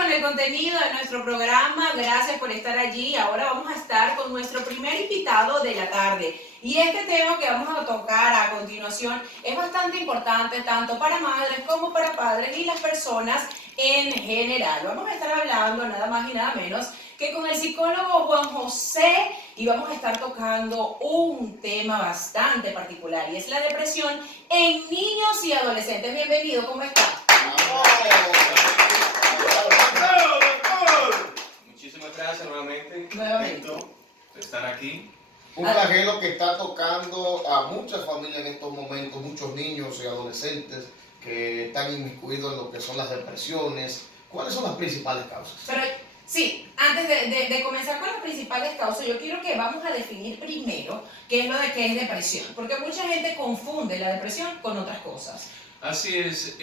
con el contenido de nuestro programa. Gracias por estar allí. Ahora vamos a estar con nuestro primer invitado de la tarde. Y este tema que vamos a tocar a continuación es bastante importante tanto para madres como para padres y las personas en general. Vamos a estar hablando nada más y nada menos que con el psicólogo Juan José y vamos a estar tocando un tema bastante particular y es la depresión en niños y adolescentes. Bienvenido, ¿cómo está? Muchísimas gracias nuevamente por estar aquí. Un flagelo que está tocando a muchas familias en estos momentos, muchos niños y adolescentes que están inmiscuidos en lo que son las depresiones. ¿Cuáles son las principales causas? Pero sí, antes de comenzar con las principales causas, yo quiero que vamos a definir primero qué es lo de qué es depresión, porque mucha gente confunde la depresión con otras cosas. Así es,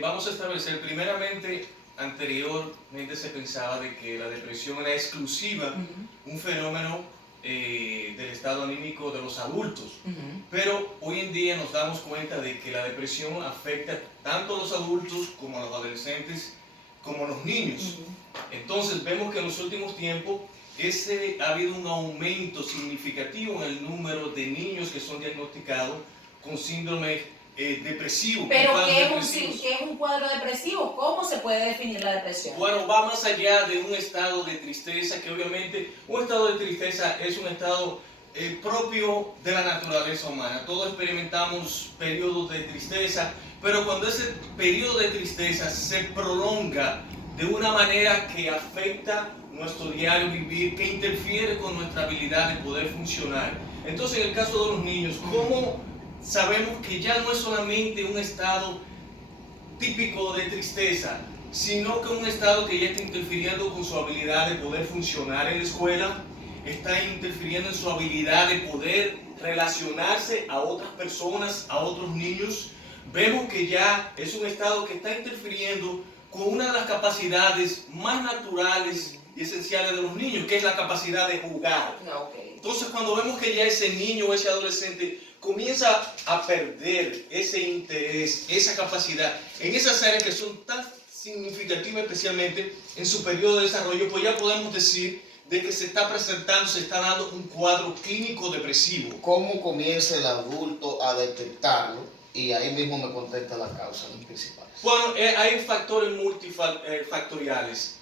vamos a establecer primeramente, anteriormente se pensaba de que la depresión era exclusiva, un fenómeno del estado anímico de los adultos, pero hoy en día nos damos cuenta de que la depresión afecta tanto a los adultos como a los adolescentes como a los niños. Entonces vemos que en los últimos tiempos ha habido un aumento significativo en el número de niños que son diagnosticados con síndrome depresivo. Pero ¿qué es un cuadro depresivo? ¿Cómo se puede definir la depresión? Bueno, va más allá de un estado de tristeza, que obviamente un estado de tristeza es un estado propio de la naturaleza humana. Todos experimentamos periodos de tristeza, pero cuando ese periodo de tristeza se prolonga de una manera que afecta nuestro diario vivir, que interfiere con nuestra habilidad de poder funcionar. Entonces, en el caso de los niños, ¿cómo sabemos que ya no es solamente un estado típico de tristeza, sino que un estado que ya está interfiriendo con su habilidad de poder funcionar en la escuela, está interfiriendo en su habilidad de poder relacionarse a otras personas, a otros niños? Vemos que ya es un estado que está interfiriendo con una de las capacidades más naturales y esenciales de los niños, que es la capacidad de jugar. Entonces, cuando vemos que ya ese niño o ese adolescente comienza a perder ese interés, esa capacidad en esas áreas que son tan significativas, especialmente en su periodo de desarrollo, pues ya podemos decir de que se está presentando, se está dando un cuadro clínico depresivo. ¿Cómo comienza el adulto a detectarlo? Y ahí mismo me contesta las causas principales. Bueno, hay factores multifactoriales.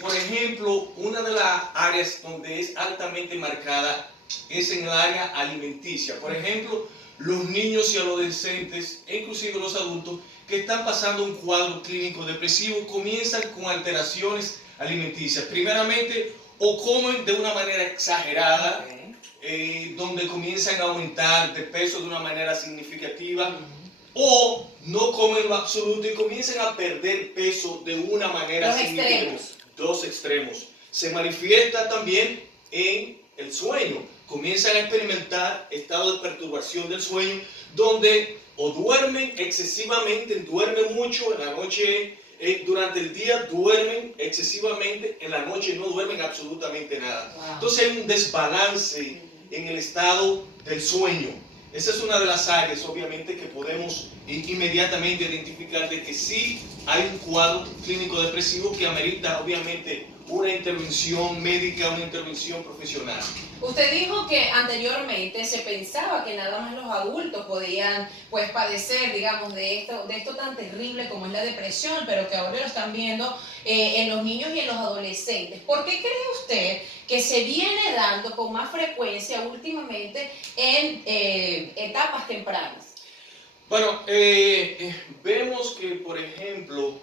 Por ejemplo, una de las áreas donde es altamente marcada es en el área alimenticia. Por ejemplo, los niños y adolescentes, e inclusive los adultos, que están pasando un cuadro clínico depresivo, comienzan con alteraciones alimenticias. Primeramente, o comen de una manera exagerada, donde comienzan a aumentar de peso de una manera significativa, o no comen lo absoluto y comienzan a perder peso de una manera significativa. Dos extremos. Se manifiesta también en el sueño. Comienzan a experimentar estado de perturbación del sueño, donde o duermen excesivamente, duermen mucho en la noche, durante el día duermen excesivamente, en la noche no duermen absolutamente nada. Entonces hay un desbalance en el estado del sueño. Esa es una de las áreas, obviamente, que podemos inmediatamente identificar de que sí hay un cuadro clínico depresivo que amerita, obviamente, una intervención médica, una intervención profesional. Usted dijo que anteriormente se pensaba que nada más los adultos podían pues padecer, digamos, de esto tan terrible como es la depresión, pero que ahora lo están viendo en los niños y en los adolescentes. ¿Por qué cree usted que se viene dando con más frecuencia últimamente en etapas tempranas? Bueno, vemos que, por ejemplo,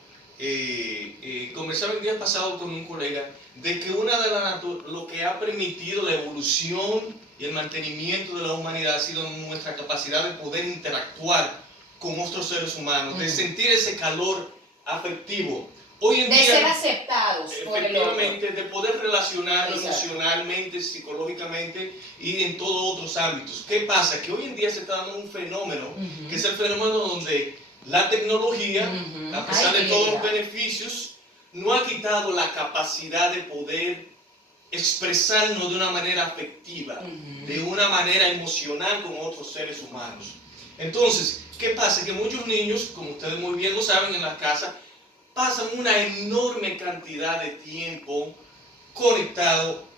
conversaba el día pasado con un colega de que lo que ha permitido la evolución y el mantenimiento de la humanidad ha sido nuestra capacidad de poder interactuar con otros seres humanos, de sentir ese calor afectivo. Hoy en de día, ser aceptados por el otro. De poder relacionarnos emocionalmente, psicológicamente y en todos otros ámbitos. ¿Qué pasa? Que hoy en día se está dando un fenómeno, que es el fenómeno donde la tecnología, a pesar de todos los beneficios, no ha quitado la capacidad de poder expresarnos de una manera afectiva, de una manera emocional con otros seres humanos. Entonces, ¿qué pasa? Que muchos niños, como ustedes muy bien lo saben, en la casa pasan una enorme cantidad de tiempo conectado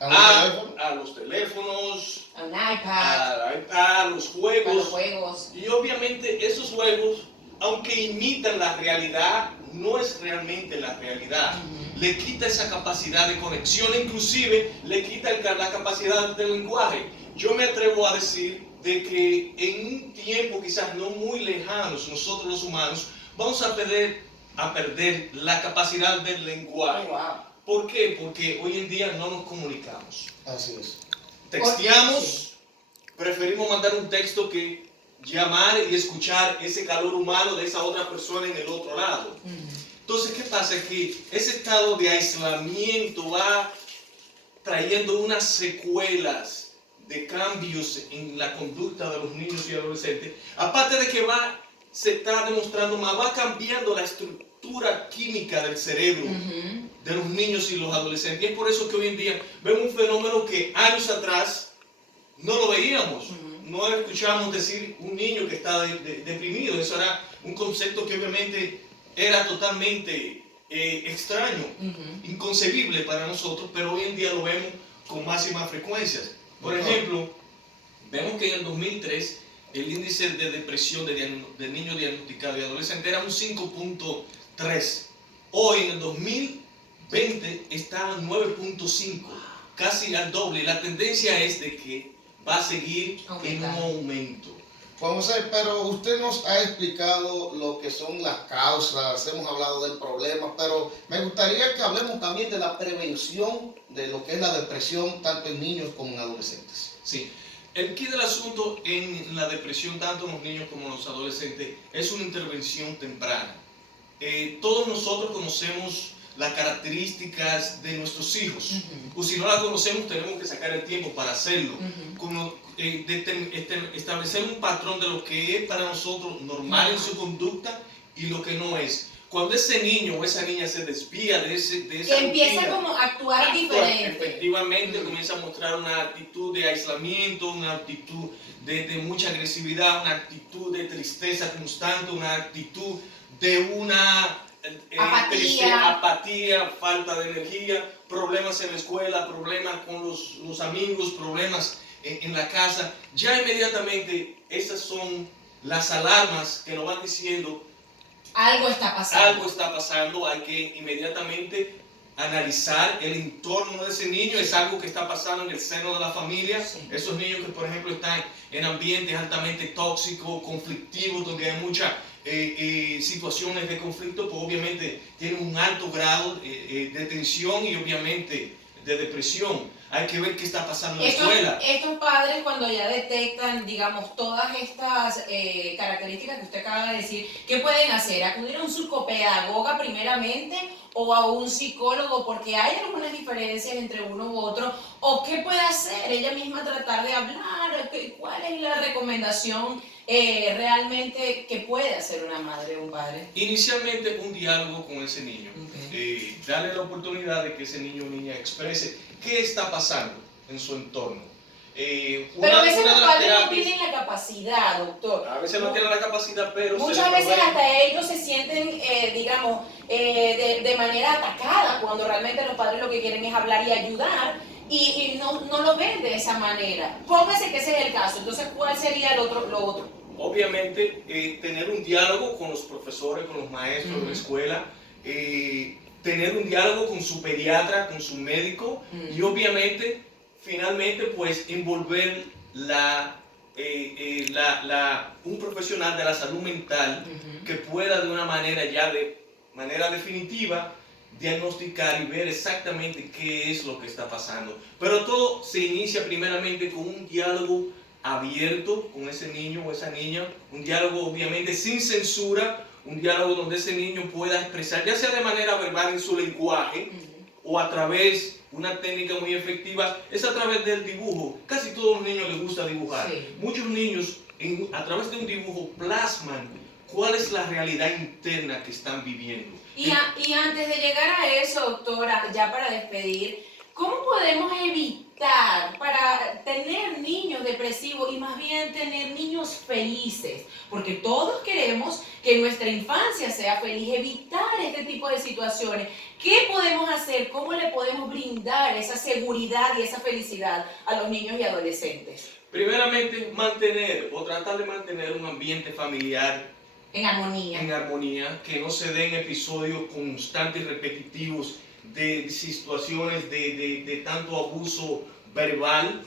a los teléfonos, A un iPad, al iPad, a los a juegos. los juegos. Y obviamente esos juegos, aunque imitan la realidad, no es realmente la realidad. Le quita esa capacidad de conexión, inclusive le quita la capacidad del lenguaje. Yo me atrevo a decir de que en un tiempo quizás no muy lejano, nosotros los humanos vamos a perder la capacidad del lenguaje. Oh, wow. ¿Por qué? Porque hoy en día no nos comunicamos. Así es. Texteamos, preferimos mandar un texto que llamar y escuchar ese calor humano de esa otra persona en el otro lado. Entonces, ¿qué pasa? Que ese estado de aislamiento va trayendo unas secuelas de cambios en la conducta de los niños y adolescentes. Aparte de que se está demostrando más, va cambiando la estructura química del cerebro de los niños y los adolescentes. Y es por eso que hoy en día vemos un fenómeno que años atrás no lo veíamos. No escuchábamos decir un niño que está deprimido. Eso era un concepto que obviamente era totalmente extraño, inconcebible para nosotros, pero hoy en día lo vemos con más y más frecuencias. Por ejemplo, vemos que en el 2003 el índice de depresión de niños diagnosticados y adolescentes era un 5.3. Hoy en el 2020 está en 9.5, casi al doble. La tendencia es de que va a seguir en un aumento. Juan José, pero usted nos ha explicado lo que son las causas, hemos hablado del problema, pero me gustaría que hablemos también de la prevención de lo que es la depresión, tanto en niños como en adolescentes. Sí, el key del asunto en la depresión, tanto en los niños como en los adolescentes, es una intervención temprana. Todos nosotros conocemos las características de nuestros hijos, o si no las conocemos tenemos que sacar el tiempo para hacerlo, establecer un patrón de lo que es para nosotros normal en su conducta y lo que no es. Cuando ese niño o esa niña se desvía de esa que empieza rutina, como a actuar diferente. efectivamente comienza a mostrar una actitud de aislamiento, una actitud de mucha agresividad, una actitud de tristeza constante, una actitud de una apatía, falta de energía, problemas en la escuela, problemas con los amigos, problemas en la casa. Ya inmediatamente esas son las alarmas que nos van diciendo algo está pasando. Algo está pasando, hay que inmediatamente analizar el entorno de ese niño. Es algo que está pasando en el seno de la familia. Sí. Esos niños que, por ejemplo, están en ambientes altamente tóxicos, conflictivos, donde hay muchas situaciones de conflicto, pues obviamente tienen un alto grado de tensión y obviamente de depresión. Hay que ver qué está pasando en la escuela. Estos padres, cuando ya detectan, digamos, todas estas características que usted acaba de decir, ¿qué pueden hacer? ¿Acudir a un psicopedagoga primeramente o a un psicólogo? Porque hay algunas diferencias entre uno u otro. ¿O qué puede hacer? Ella misma tratar de hablar. ¿Cuál es la recomendación realmente que puede hacer una madre o un padre? Inicialmente un diálogo con ese niño. Darle la oportunidad de que ese niño o niña exprese qué está pasando en su entorno. Pero a veces los padres no tienen la capacidad, doctor. A veces no tienen la capacidad, pero muchas veces hasta ellos se sienten, digamos, de manera atacada, cuando realmente los padres lo que quieren es hablar y ayudar, y no lo ven de esa manera. Póngase que ese es el caso. Entonces, ¿cuál sería lo otro? Obviamente, tener un diálogo con los profesores, con los maestros de la escuela, tener un diálogo con su pediatra, con su médico, y obviamente, finalmente, pues envolver un profesional de la salud mental que pueda de una manera de manera definitiva diagnosticar y ver exactamente qué es lo que está pasando. Pero todo se inicia primeramente con un diálogo abierto con ese niño o esa niña, un diálogo obviamente sin censura, un diálogo donde ese niño pueda expresar, ya sea de manera verbal en su lenguaje o a través, una técnica muy efectiva, es a través del dibujo. Casi todos los niños les gusta dibujar. Sí. Muchos niños a través de un dibujo plasman cuál es la realidad interna que están viviendo. Y antes de llegar a eso, doctora, ya para despedir, ¿cómo podemos evitar evitar, para tener niños depresivos y más bien tener niños felices, porque todos queremos que nuestra infancia sea feliz, evitar este tipo de situaciones. ¿Qué podemos hacer? ¿Cómo le podemos brindar esa seguridad y esa felicidad a los niños y adolescentes? Primeramente, mantener o tratar de mantener un ambiente familiar En armonía. en armonía, que no se den episodios constantes y repetitivos de situaciones de tanto abuso verbal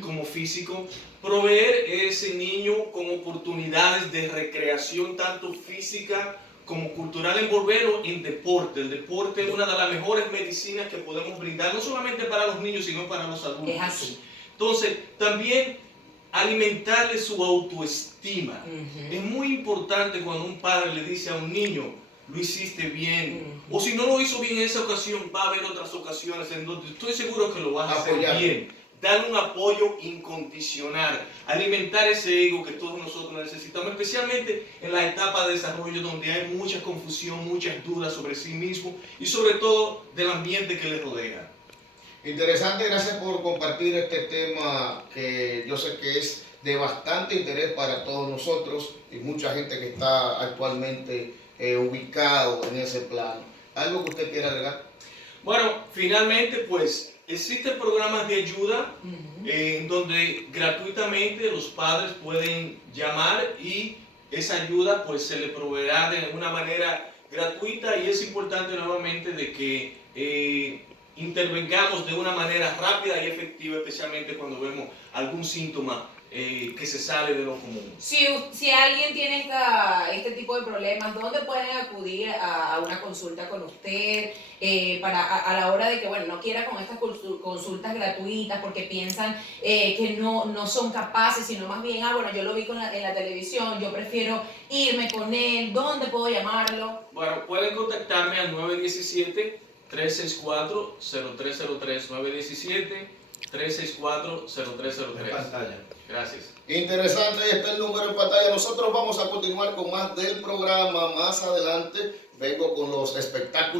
como físico. Proveer ese niño con oportunidades de recreación tanto física como cultural, envolverlo en deporte. El deporte es una de las mejores medicinas que podemos brindar, no solamente para los niños, sino para los adultos. Es así. Entonces, también alimentarle su autoestima. Es muy importante cuando un padre le dice a un niño, lo hiciste bien, o si no lo hizo bien en esa ocasión, va a haber otras ocasiones en donde estoy seguro que lo vas a hacer bien. Darle un apoyo incondicional, alimentar ese ego que todos nosotros necesitamos, especialmente en la etapa de desarrollo donde hay mucha confusión, muchas dudas sobre sí mismo y sobre todo del ambiente que le rodea. Interesante, gracias por compartir este tema que yo sé que es de bastante interés para todos nosotros y mucha gente que está actualmente ubicado en ese plano. ¿Algo que usted quiera agregar? Bueno, finalmente pues existen programas de ayuda en donde gratuitamente los padres pueden llamar y esa ayuda pues se le proveerá de una manera gratuita y es importante nuevamente de que intervengamos de una manera rápida y efectiva, especialmente cuando vemos algún síntoma que se sale de lo común. Si alguien tiene este tipo de problemas, ¿dónde pueden acudir a una consulta con usted a la hora de que, bueno, no quiera con estas consultas gratuitas porque piensan que no son capaces, sino más bien, bueno, yo lo vi en la televisión, yo prefiero irme con él, ¿dónde puedo llamarlo? Bueno, pueden contactarme al 917-364-0303, 917-364-0303. En pantalla. Gracias. Interesante, ahí está el número en pantalla. Nosotros vamos a continuar con más del programa más adelante. Vengo con los espectáculos.